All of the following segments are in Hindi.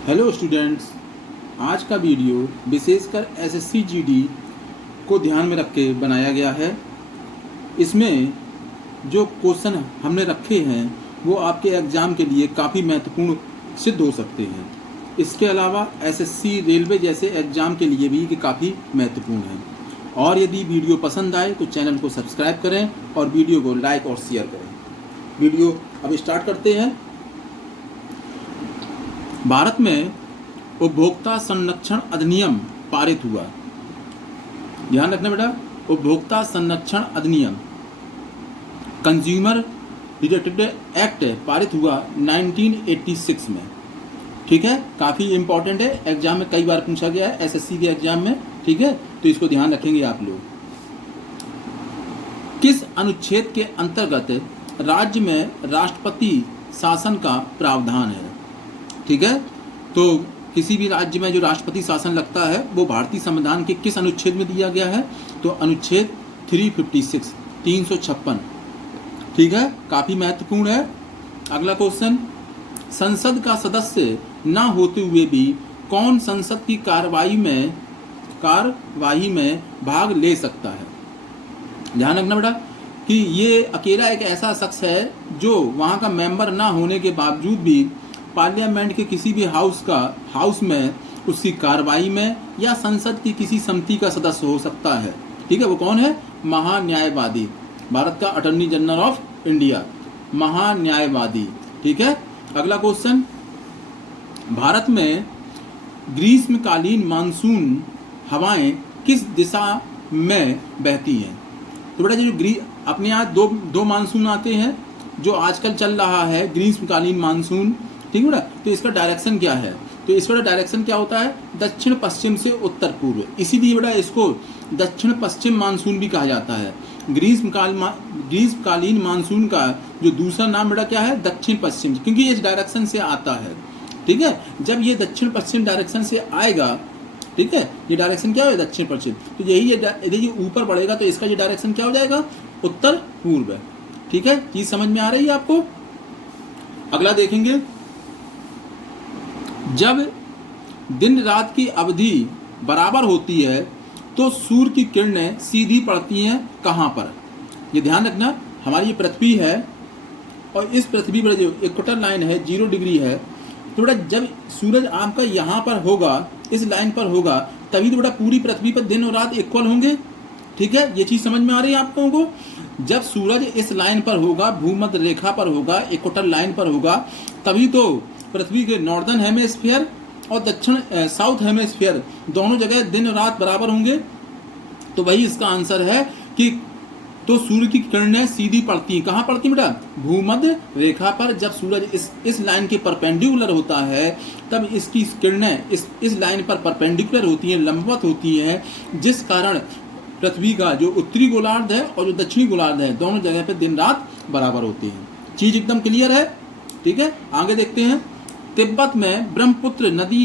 हेलो स्टूडेंट्स, आज का वीडियो विशेषकर एसएससी जीडी को ध्यान में रख के बनाया गया है। इसमें जो क्वेश्चन हमने रखे हैं वो आपके एग्ज़ाम के लिए काफ़ी महत्वपूर्ण सिद्ध हो सकते हैं। इसके अलावा एसएससी रेलवे जैसे एग्ज़ाम के लिए भी ये काफ़ी महत्वपूर्ण है। और यदि वीडियो पसंद आए तो चैनल को सब्सक्राइब करें और वीडियो को लाइक और शेयर करें। वीडियो अब स्टार्ट करते हैं। भारत में उपभोक्ता संरक्षण अधिनियम पारित हुआ। ध्यान रखना बेटा, उपभोक्ता संरक्षण अधिनियम कंज्यूमर रिलेटेड एक्ट पारित हुआ 1986 में। ठीक है, काफ़ी इंपॉर्टेंट है, एग्जाम में कई बार पूछा गया है एसएससी के एग्जाम में। ठीक है, तो इसको ध्यान रखेंगे आप लोग। किस अनुच्छेद के अंतर्गत राज्य में राष्ट्रपति शासन का प्रावधान है? ठीक है, तो किसी भी राज्य में जो राष्ट्रपति शासन लगता है वो भारतीय संविधान के किस अनुच्छेद में दिया गया है? तो अनुच्छेद 356 356। ठीक है, काफी महत्वपूर्ण है। अगला क्वेश्चन, संसद का सदस्य न होते हुए भी कौन संसद की कार्यवाही में भाग ले सकता है? ध्यान रखना बेटा कि ये अकेला एक ऐसा शख्स है जो वहाँ का मेंबर ना होने के बावजूद भी पार्लियामेंट के किसी भी हाउस में उसकी कार्रवाई में या संसद की किसी समिति का सदस्य हो सकता है। ठीक है, वो कौन है? महान्यायवादी, भारत का अटॉर्नी जनरल ऑफ इंडिया, महान्यायवादी। ठीक है, अगला क्वेश्चन, भारत में ग्रीष्मकालीन मानसून हवाएं किस दिशा में बहती हैं? तो बेटा जो अपने यहाँ दो मानसून आते हैं, जो आजकल चल रहा है ग्रीष्मकालीन मानसून। ठीक है बेटा, तो इसका डायरेक्शन क्या है? तो इसका डायरेक्शन क्या होता है? दक्षिण पश्चिम से उत्तर पूर्व। इसीलिए बेटा इसको दक्षिण पश्चिम मानसून भी कहा जाता है। ग्रीष्मकालीन मानसून का जो दूसरा नाम बेटा क्या है? दक्षिण पश्चिम, क्योंकि ये इस डायरेक्शन से आता है। ठीक है, जब ये दक्षिण पश्चिम डायरेक्शन से आएगा, ठीक है, ये डायरेक्शन क्या है? दक्षिण पश्चिम। तो यही यदि ऊपर बढ़ेगा तो इसका ये डायरेक्शन क्या हो जाएगा? उत्तर पूर्व। ठीक है, चीज समझ में आ रही है आपको? अगला देखेंगे, जब दिन रात की अवधि बराबर होती है तो सूर्य की किरणें सीधी पड़ती हैं कहाँ पर? ये ध्यान रखना, हमारी ये पृथ्वी है और इस पृथ्वी पर जो इक्वेटर लाइन है 0 डिग्री है, तो बेटा जब सूरज आपका यहाँ पर होगा, इस लाइन पर होगा, तभी तो बेटा पूरी पृथ्वी पर दिन और रात इक्वल होंगे। ठीक है, ये चीज समझ में आ रही है आप लोगों को? जब सूरज इस लाइन पर होगा, भूमध्य रेखा पर होगा, इक्वेटर लाइन पर होगा, तभी तो पृथ्वी के नॉर्दर्न हेमिस्फीयर और दक्षिण साउथ हेमिस्फीयर दोनों जगह दिन और रात बराबर होंगे। तो वही इसका आंसर है कि तो सूर्य की किरणें सीधी पड़ती हैं कहाँ पड़ती है बेटा? भूमध्य रेखा पर। जब सूरज इस लाइन के परपेंडिकुलर होता है तब इसकी किरणें इस लाइन पर परपेंडिकुलर होती हैं, लंबवत होती हैं, जिस कारण पृथ्वी का जो उत्तरी गोलार्ध है और जो दक्षिणी गोलार्ध है दोनों जगह पे दिन रात बराबर होती हैं। चीज एकदम क्लियर है? ठीक है, आगे देखते हैं। तिब्बत में ब्रह्मपुत्र नदी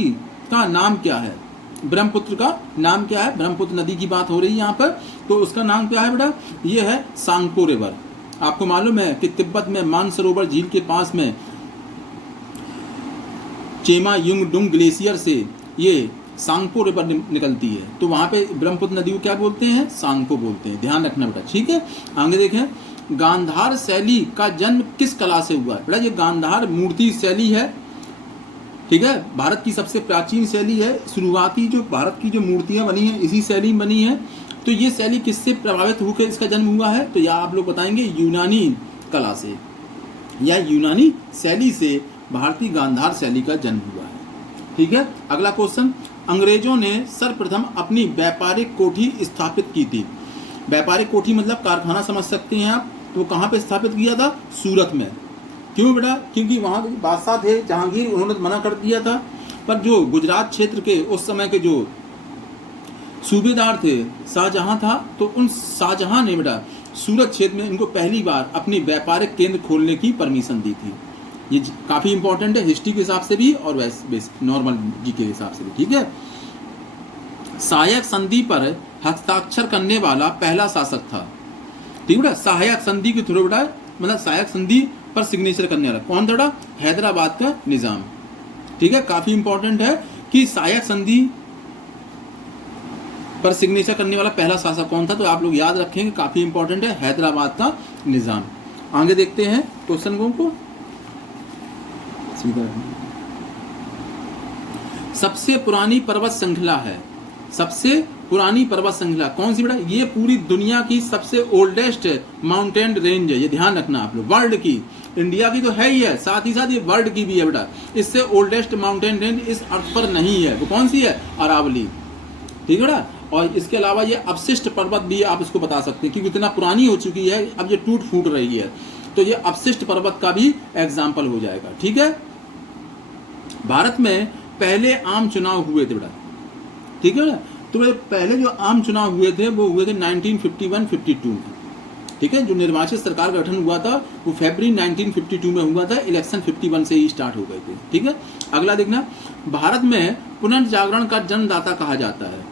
का नाम क्या है? ब्रह्मपुत्र का नाम क्या है? ब्रह्मपुत्र नदी की बात हो रही है यहाँ पर, तो उसका नाम क्या है बेटा? ये है सांगपो रिवर। आपको मालूम है कि तिब्बत में मानसरोवर झील के पास में चेमा युंगडुंग ग्लेशियर से ये सांगपो रिवर निकलती है, तो वहाँ पे ब्रह्मपुत्र नदी को क्या बोलते हैं? सांगपो बोलते हैं। ध्यान रखना बेटा। ठीक है, आगे देखें, गांधार शैली का जन्म किस कला से हुआ? बेटा ये गांधार मूर्ति शैली है, ठीक है, भारत की सबसे प्राचीन शैली है। शुरुआती जो भारत की जो मूर्तियां बनी हैं इसी शैली में बनी है। तो ये शैली किससे प्रभावित होकर इसका जन्म हुआ है? तो यह आप लोग बताएंगे यूनानी कला से या यूनानी शैली से भारतीय गांधार शैली का जन्म हुआ है। ठीक है, अगला क्वेश्चन, अंग्रेजों ने सर्वप्रथम अपनी व्यापारिक कोठी स्थापित की थी। व्यापारिक कोठी मतलब कारखाना समझ सकते हैं आप। तो कहाँ पे स्थापित किया था? सूरत में। क्यों बेटा? क्योंकि वहाँ के बादशाह थे जहांगीर, उन्होंने मना कर दिया था। पर जो गुजरात क्षेत्र के उस समय के जो सूबेदार थे, शाहजहां था, तो उन शाहजहां ने बेटा सूरत क्षेत्र में इनको पहली बार अपनी व्यापारिक केंद्र खोलने की परमिशन दी थी। ये काफी इंपॉर्टेंट है हिस्ट्री के हिसाब से भी और वैसे नॉर्मल जी के हिसाब से भी। ठीक है, सहायक संधि पर हस्ताक्षर करने वाला पहला शासक था। ठीक है, सहायक संधि के थ्रू बेटा मतलब सहायक संधि पर सिग्नेचर करने वाला कौन था? हैदराबाद का निजाम। ठीक है, काफी इंपॉर्टेंट है कि सहायक संधि पर सिग्नेचर करने वाला पहला शासक कौन था, तो आप लोग याद रखेंगे, काफी इंपॉर्टेंट है, हैदराबाद का निजाम। आगे देखते हैं क्वेश्चन को सीधा। सबसे पुरानी पर्वत श्रृंखला है, सबसे पुरानी पर्वत श्रृंखला कौन सी बेटा? ये पूरी दुनिया की सबसे ओल्डेस्ट माउंटेन रेंज है, ये ध्यान रखना आप लोग। वर्ल्ड की, इंडिया की तो है ही है, साथ ही साथ ये वर्ल्ड की भी है बेटा। इससे ओल्डेस्ट माउंटेन रेंज इस अर्थ पर नहीं है, वो कौन सी है? अरावली, ठीक है बेटा। और इसके अलावा ये अवशिष्ट पर्वत भी आप इसको बता सकते हैं, क्योंकि इतना पुरानी हो चुकी है, अब ये टूट फूट रही है, तो ये अवशिष्ट पर्वत का भी एग्जाम्पल हो जाएगा, ठीक है। भारत में पहले आम चुनाव हुए थे बेटा, ठीक है। तो पहले जो आम चुनाव हुए थे वो हुए थे 1951-52 में, ठीक है। जो निर्वाचित सरकार का गठन हुआ था वो फरवरी 1952 में हुआ था, इलेक्शन 51 से ही स्टार्ट हो गए थे, ठीक है। अगला देखना, भारत में पुनर्जागरण का जन्मदाता कहा जाता है।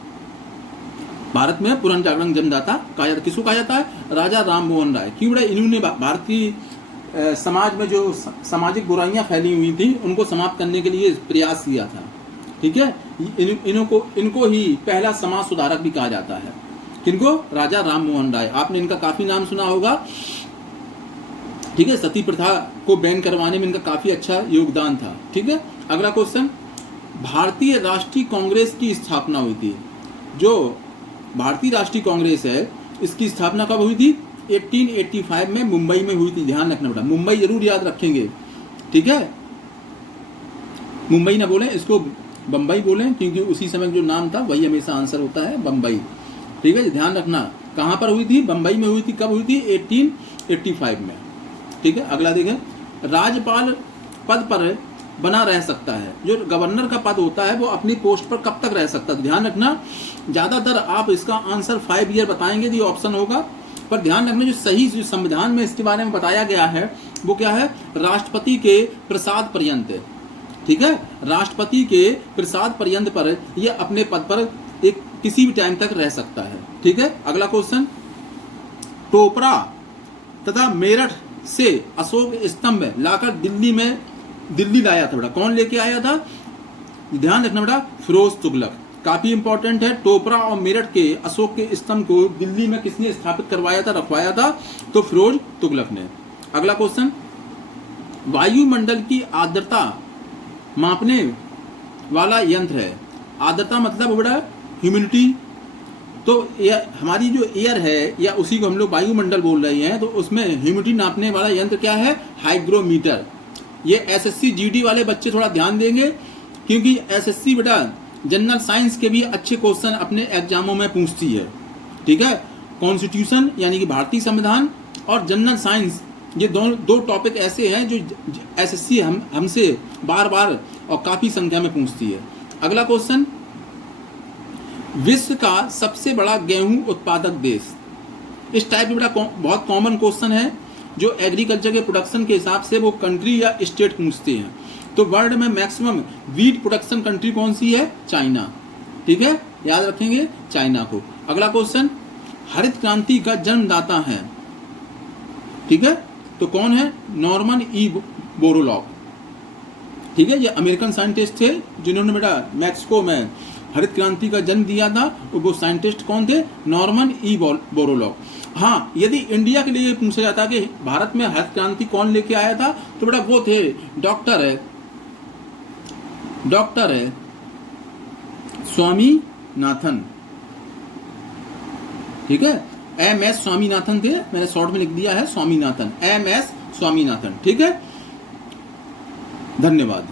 भारत में पुनर्जागरण जन्मदाता कहा जाता है, किसको कहा जाता है? राजा राम मोहन राय। क्यों बेटा? इन्होंने भारतीय समाज में जो सामाजिक बुराइयां फैली हुई थी उनको समाप्त करने के लिए प्रयास किया था, ठीक है। इनको ही पहला समाज सुधारक भी कहा जाता है। किनको? राजा राम मोहन राय। आपने इनका काफी नाम सुना होगा, ठीक है। सती प्रथा को बैन करवाने में इनका काफी अच्छा योगदान था, ठीक है। अगला क्वेश्चन, भारतीय राष्ट्रीय कांग्रेस की स्थापना हुई थी। जो भारतीय राष्ट्रीय कांग्रेस है इसकी स्थापना कब हुई थी? 1885 में मुंबई में हुई थी, ध्यान रखना बेटा, मुंबई जरूर याद रखेंगे, ठीक है। मुंबई ना बोलें, इसको बम्बई बोलें, क्योंकि उसी समय जो नाम था वही हमेशा आंसर होता है, बम्बई, ठीक है। ध्यान रखना, कहाँ पर हुई थी? बम्बई में हुई थी। कब हुई थी? 1885 में, ठीक है। अगला देखें, राज्यपाल पद पर बना रह सकता है। जो गवर्नर का पद होता है वो अपनी पोस्ट पर कब तक रह सकता है? ध्यान रखना, ज्यादातर आप इसका आंसर 5 ईयर बताएंगे तो ये ऑप्शन होगा, पर ध्यान रखना जो सही जो संविधान में इसके बारे में बताया गया है वो क्या है? राष्ट्रपति के प्रसाद पर्यंत, ठीक है। राष्ट्रपति के प्रसाद पर्यंत पर ये अपने पद पर एक किसी भी टाइम तक रह सकता है, ठीक है। अगला क्वेश्चन, टोपरा तथा मेरठ से अशोक स्तंभ लाकर दिल्ली लाया था बेटा, कौन लेके आया था? ध्यान रखना बेटा, फिरोज तुगलक। काफी इंपॉर्टेंट है, टोपरा और मेरठ के अशोक के स्तंभ को दिल्ली में किसने स्थापित करवाया था, रखवाया था? तो फिरोज तुगलक ने। अगला क्वेश्चन, वायुमंडल की आर्द्रता मापने वाला यंत्र है। आर्द्रता मतलब बेटा ह्यूमिडिटी, तो हमारी जो एयर है या उसी को हम लोग वायुमंडल बोल रहे हैं, तो उसमें ह्यूमिडिटी नापने वाला यंत्र क्या है? हाइग्रोमीटर। ये एसएससी जीडी वाले बच्चे थोड़ा ध्यान देंगे, क्योंकि एसएससी बेटा जनरल साइंस के भी अच्छे क्वेश्चन अपने एग्जामों में पूछती है, ठीक है। कॉन्स्टिट्यूशन यानी कि भारतीय संविधान और जनरल साइंस, ये दो टॉपिक ऐसे हैं जो एसएससी हमसे बार बार और काफी संख्या में पूछती है। अगला क्वेश्चन, विश्व का सबसे बड़ा गेहूं उत्पादक देश। इस टाइप में बेटा बहुत कॉमन क्वेश्चन है, जो एग्रीकल्चर के प्रोडक्शन के हिसाब से वो कंट्री या स्टेट पूछते हैं। तो वर्ल्ड में मैक्सिमम वीट प्रोडक्शन कंट्री कौन सी है? चाइना, ठीक है, याद रखेंगे चाइना को। अगला क्वेश्चन, हरित क्रांति का जन्मदाता है, ठीक है, तो कौन है? नॉर्मन ई बोरलॉग, ठीक है। ये अमेरिकन साइंटिस्ट थे जिन्होंने बेटा मैक्सिको में हरित क्रांति का जन्म दिया था। वो साइंटिस्ट कौन थे? Norman E Borlaug. हाँ, यदि इंडिया के लिए पूछा जाता कि भारत में हरित क्रांति कौन लेके आया था, तो बेटा वो थे डॉक्टर है स्वामीनाथन, ठीक है। MS स्वामीनाथन थे, मैंने शॉर्ट में लिख दिया है स्वामीनाथन, MS स्वामीनाथन, ठीक है। धन्यवाद।